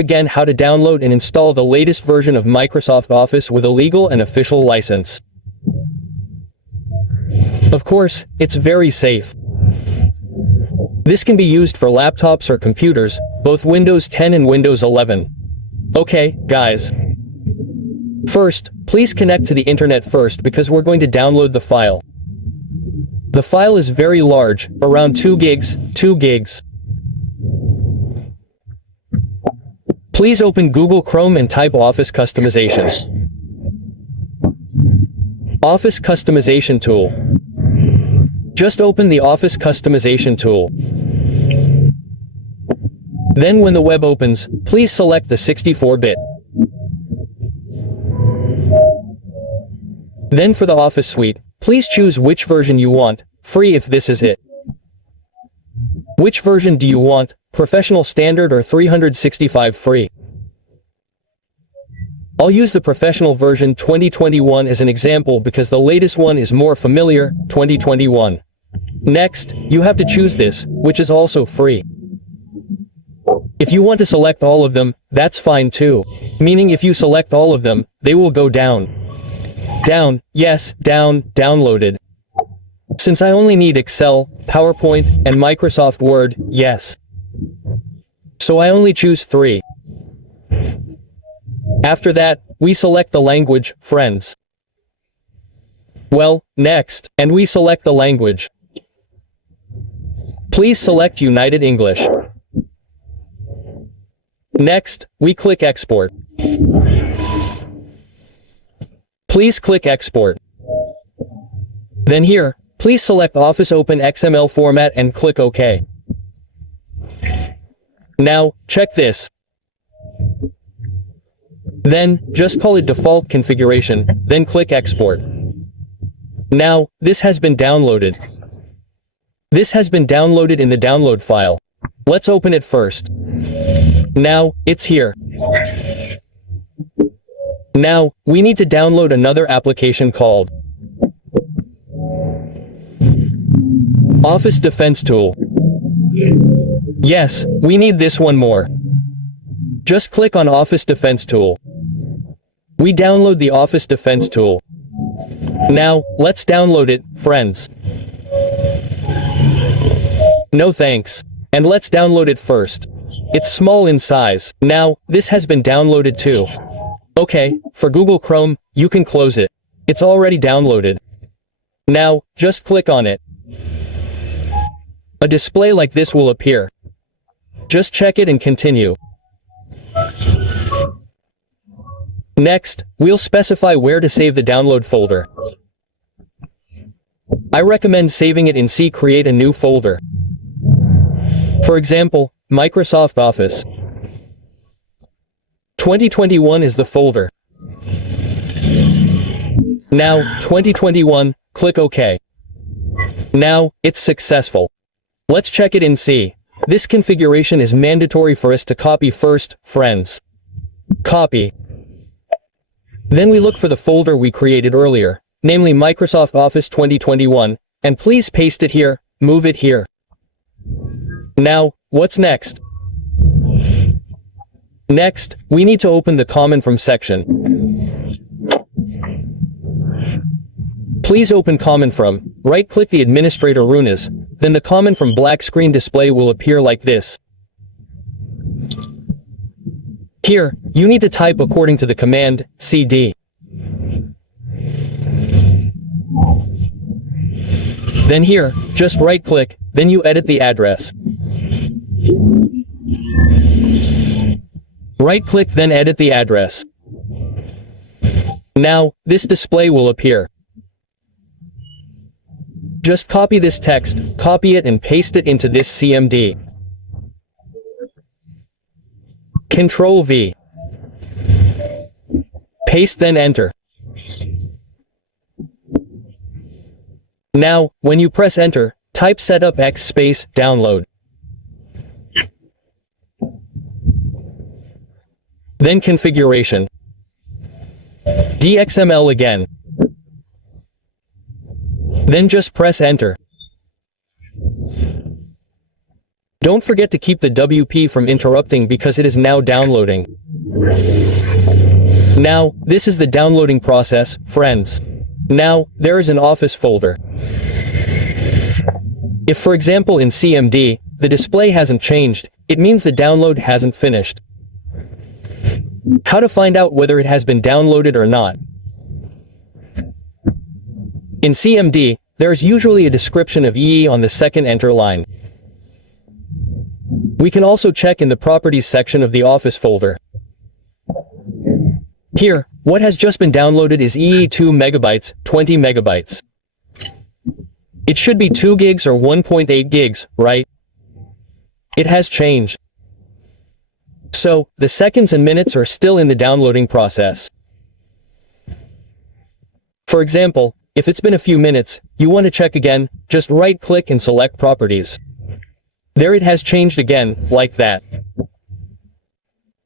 again how to download and install the latest version of Microsoft Office with a legal and official license. Of course, it's very safe. This can be used for laptops or computers, both Windows 10 and Windows 11. Okay, guys. First, please connect to the internet first because we're going to download the file. The file is very large, around 2 gigs. Please open Google Chrome and type Office Customization. Office Customization Tool. Just open the Office Customization tool. Then when the web opens, please select the 64-bit. Then for the Office Suite, please choose which version you want, free if this is it. Which version do you want, Professional Standard or 365 free? I'll use the Professional version 2021 as an example because the latest one is more familiar, 2021. Next, you have to choose this, which is also free. If you want to select all of them, that's fine too. Meaning if you select all of them, they will go down. Down, yes, down, downloaded. Since I only need Excel, PowerPoint, and Microsoft Word, yes. So I only choose 3. After that, we select the language, Friends. Well, next, and we select the language. Please select United English. Next, we click Export. Please click Export. Then here, please select Office Open XML format and click OK. Now, check this. Then, just call it Default Configuration, then click Export. Now, this has been downloaded. This has been downloaded in the download file. Let's open it first. Now, it's here. Now, we need to download another application called Office Defense Tool. Yes, we need this one more. Just click on Office Defense Tool. We download the Office Defense Tool. Now, let's download it, friends. No thanks. And let's download it first. It's small in size. Now, this has been downloaded too. Okay, for Google Chrome, you can close it. It's already downloaded. Now, just click on it. A display like this will appear. Just check it and continue. Next, we'll specify where to save the download folder. I recommend saving it in C. Create a new folder. For example, Microsoft Office. 2021 is the folder. Now, 2021, click OK. Now, it's successful. Let's check it in C. This configuration is mandatory for us to copy first, friends. Copy. Then we look for the folder we created earlier, namely Microsoft Office 2021, and please paste it here, move it here. Now, what's next? Next, we need to open the Common From section. Please open Common From, right-click the administrator runas, then the Common From black screen display will appear like this. Here, you need to type according to the command, cd. Then here, just right-click, then you edit the address. Right-click then edit the address. Now, this display will appear. Just copy this text, copy it and paste it into this CMD. Control V. Paste then enter. Now, when you press enter, type setup x space download. Then configuration. DXML again. Then just press enter. Don't forget to keep the WP from interrupting because it is now downloading. Now, this is the downloading process, friends. Now, there is an Office folder. If for example in CMD, the display hasn't changed, it means the download hasn't finished. How to find out whether it has been downloaded or not? In CMD, there is usually a description of EE on the second enter line. We can also check in the Properties section of the Office folder. Here, what has just been downloaded is EE 2 megabytes, 20 megabytes. It should be 2 gigs or 1.8 gigs, right? It has changed. So, the seconds and minutes are still in the downloading process. For example, if it's been a few minutes, you want to check again, just right-click and select Properties. There it has changed again, like that.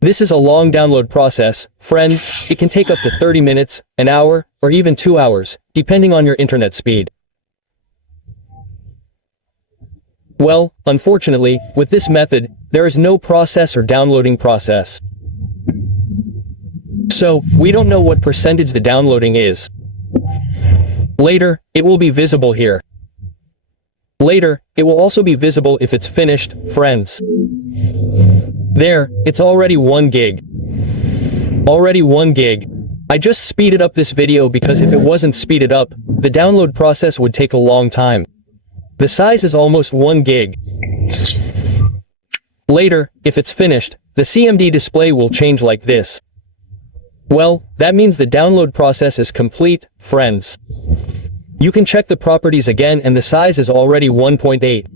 This is a long download process, friends. It can take up to 30 minutes, an hour, or even 2 hours, depending on your internet speed. Well, unfortunately, with this method, there is no process or downloading process. So, we don't know what percentage the downloading is. Later, it will be visible here. Later, it will also be visible if it's finished, friends. There, it's already 1 gig. Already 1 gig. I just speeded up this video because if it wasn't speeded up, the download process would take a long time. The size is almost 1 gig. Later, if it's finished, the CMD display will change like this. Well, that means the download process is complete, friends. You can check the properties again and the size is already 1.8.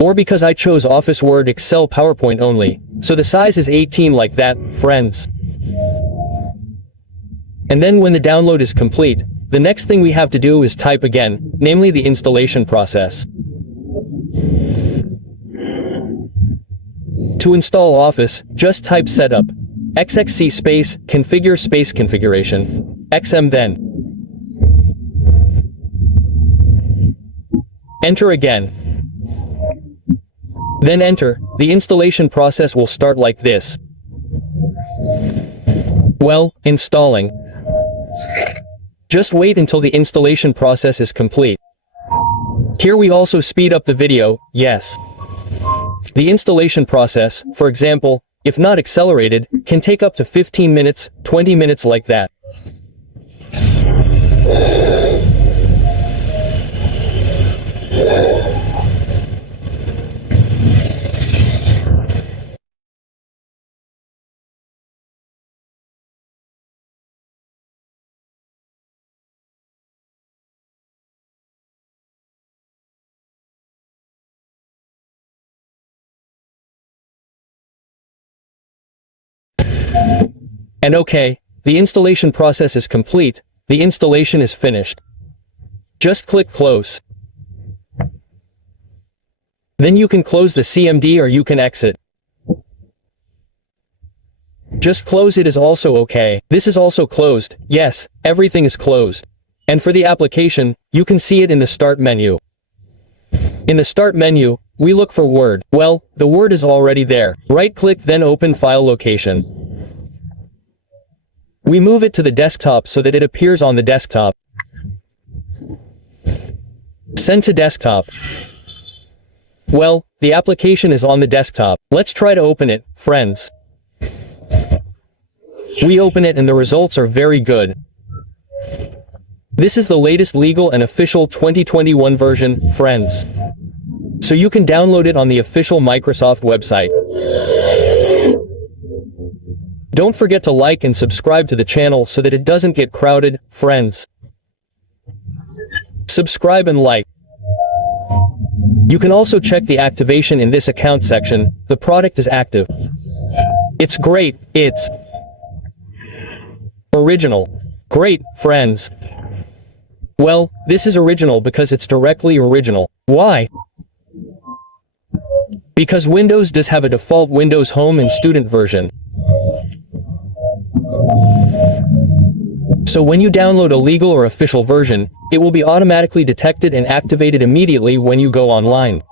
Or because I chose Office, Word, Excel, PowerPoint only, so the size is 18 like that, friends. And then when the download is complete, the next thing we have to do is type again, namely the installation process. To install Office, just type setup, xxc space, configure space configuration, xm then. Enter again. Then enter, the installation process will start like this. Well, installing. Just wait until the installation process is complete. Here we also speed up the video, yes. The installation process, for example, if not accelerated, can take up to 15 minutes, 20 minutes like that. And okay, the installation process is complete, the installation is finished. Just click close. Then you can close the CMD or you can exit. Just close it is also okay. This is also closed, yes, everything is closed. And for the application, you can see it in the Start menu. In the Start menu, we look for Word. Well, the Word is already there. Right-click then open file location. We move it to the desktop so that it appears on the desktop. Send to desktop. Well, the application is on the desktop. Let's try to open it, friends. We open it and the results are very good. This is the latest legal and official 2021 version, friends. So you can download it on the official Microsoft website. Don't forget to like and subscribe to the channel so that it doesn't get crowded, friends. Subscribe and like. You can also check the activation in this account section. The product is active. It's great, it's original. Great, friends. Well, this is original because it's directly original. Why? Because Windows does have a default Windows Home and Student version. So So when you download a legal or official version, it will be automatically detected and activated immediately when you go online.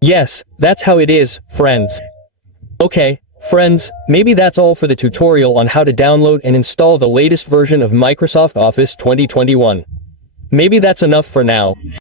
Yes, that's how it is, friends. Okay, friends, maybe that's all for the tutorial on how to download and install the latest version of Microsoft Office 2021. Maybe that's enough for now.